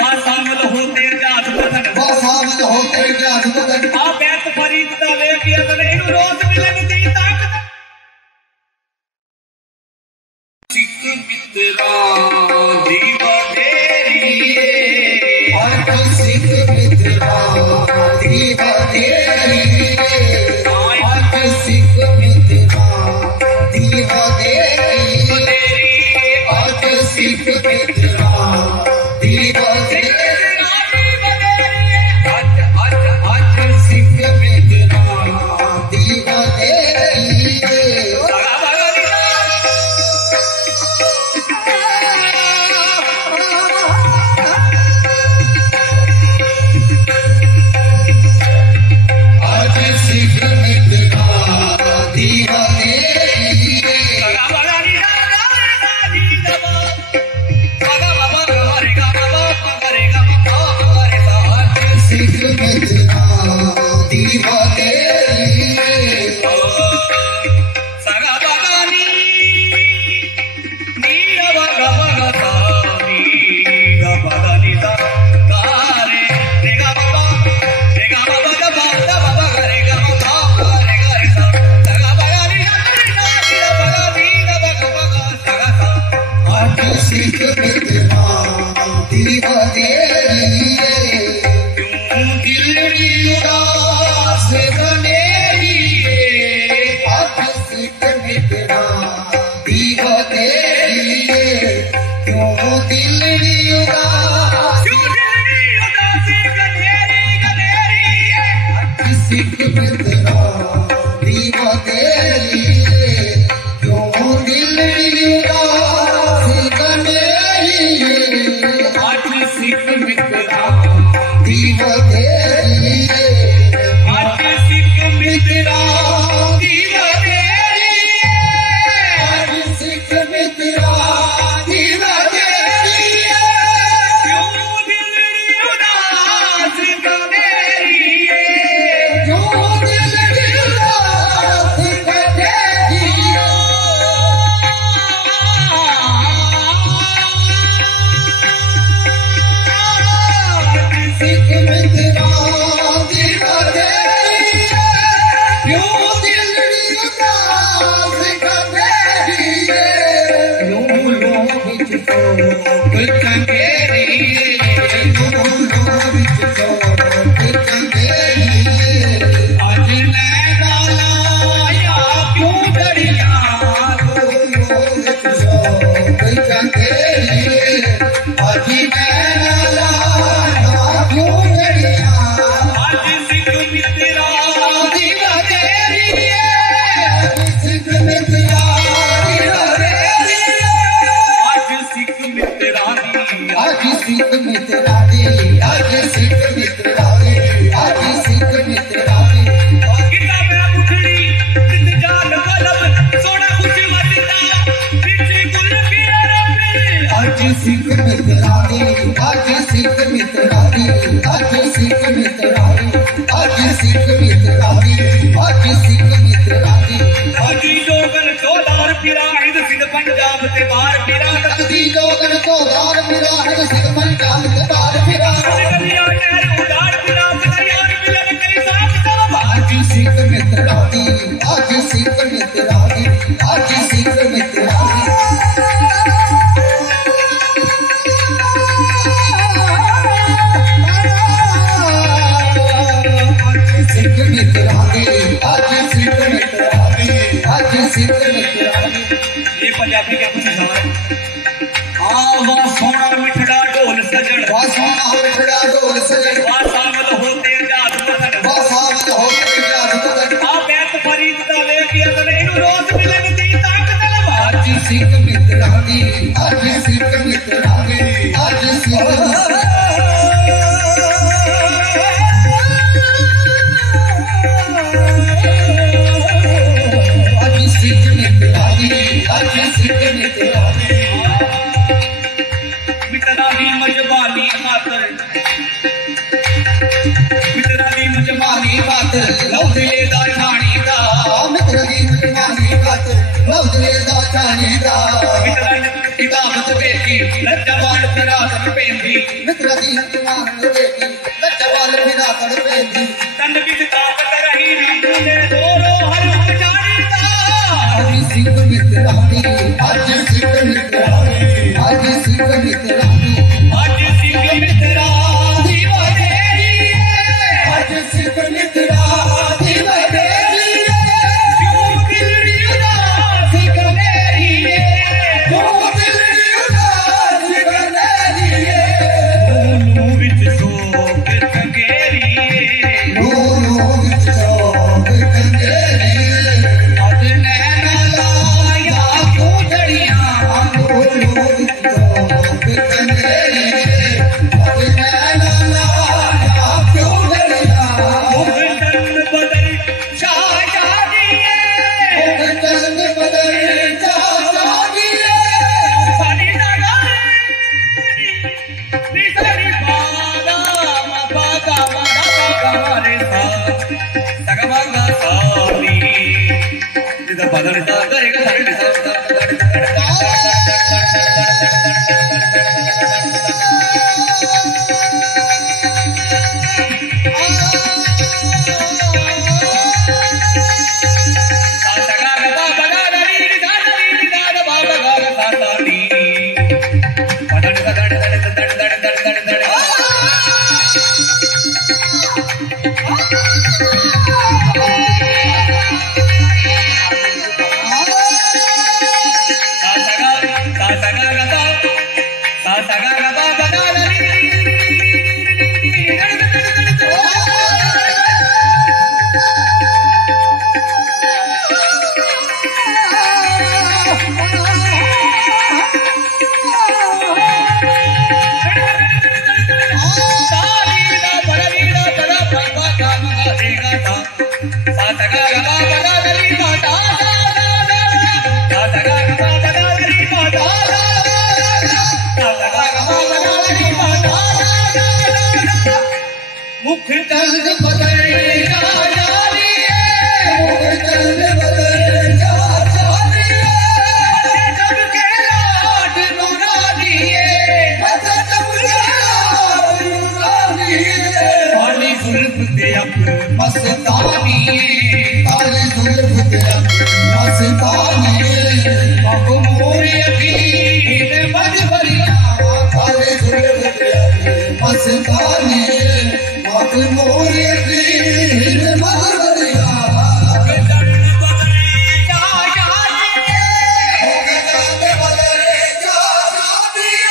वासामल होते जात बदन वासामल होते जात बदन आ बैत फरीद दा वेखिया तने इनु रोज मिलन दी ताकत सिख मित्रा दीवा तेरी और सिख मित्रा दीवा तेरी और सिख मित्रा दीवा तेरी और सिख मित्रा दीवा किताब मारत बेटी लज्जावाल फिरा तन पेंदी मित्र दी मारत बेटी लज्जावाल फिरा तन पेंदी तन बिच ताकत रही नमूने दोरो हर जानी दा आज सिंह मित्रानी आज सिंह मित्रानी आज सिंह मित्रानी आज सिंह मित्रा दीवा देरी आज सिंह मित्रा दीवा देरी क्यों दिल उदास कनेरी क्यों दिल उदास कनेरी दोनों विच शोक संगेरी दोनों विच शोक कंगेरी अज नैना लाया कोठड़ियां दोनों विच शोक कंगेरी अब नैना लाया क्यों डरिया मुगतन बदल शाहजादिए चंद बदल जा दिए सारी नगारी निसरी पादा मपादा मदा रे सा सगमगा साली इधर बदल सा करेगा सारे सा मुख चंद बदल जा दिए चंद बदल जा दिए जब के लाड नुरा दिए जब के लाड नुरा दिए पानी जुल्फ ते अप मस्तानी काली जुल्फ तेरा मस्तानी अब मोरे अखीर मजबरिया काली जुल्फ तेरा मस्तानी अब मोरे दिल मगरिया चरण बदले जा चंद बदल जा दिए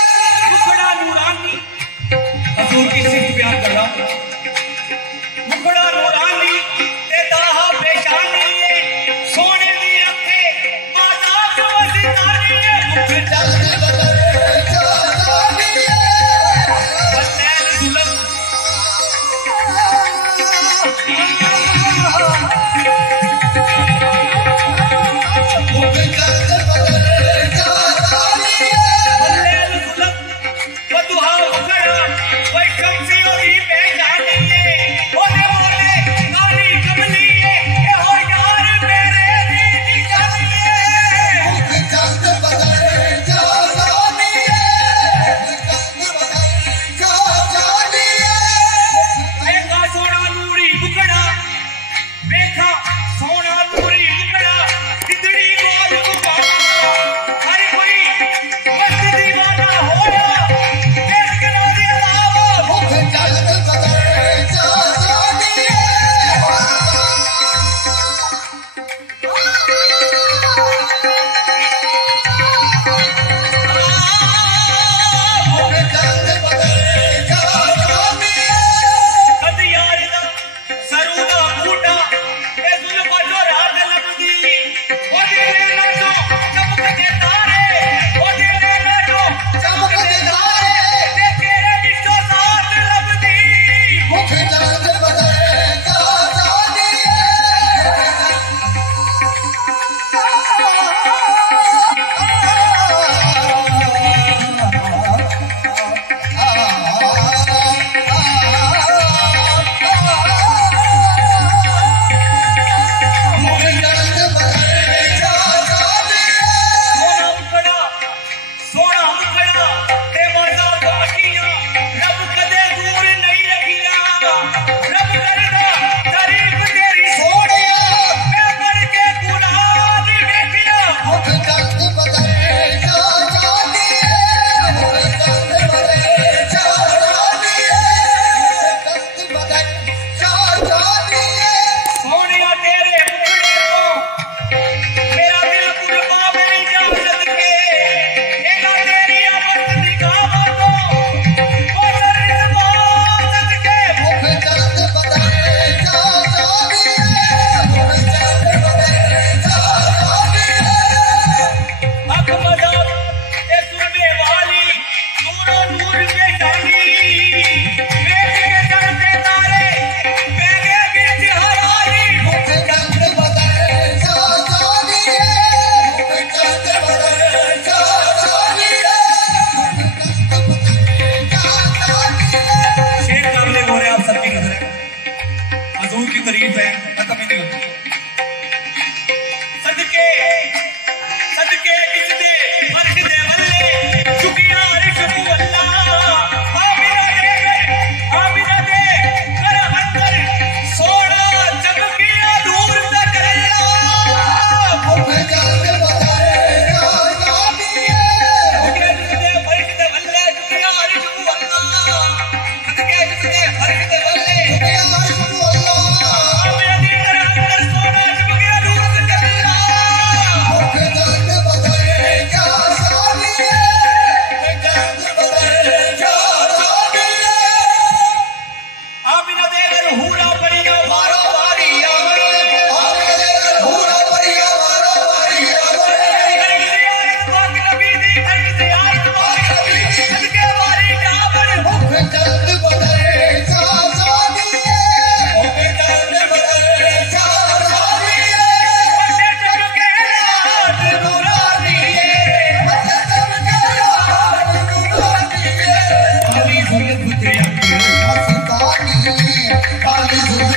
मुखड़ा नूरानी हजूर की सिर्फ बयान कर रहा हूं मुखड़ा नूरानी ते दाहा पेशानी सोने दी अखे माता जो सितानी मुख चंद बदल जा दिए बंदैन दुल्हन बंदैन दुल्हन बदुहा मुखड़ा वै शमसी होई पहचान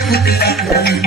कुत्ते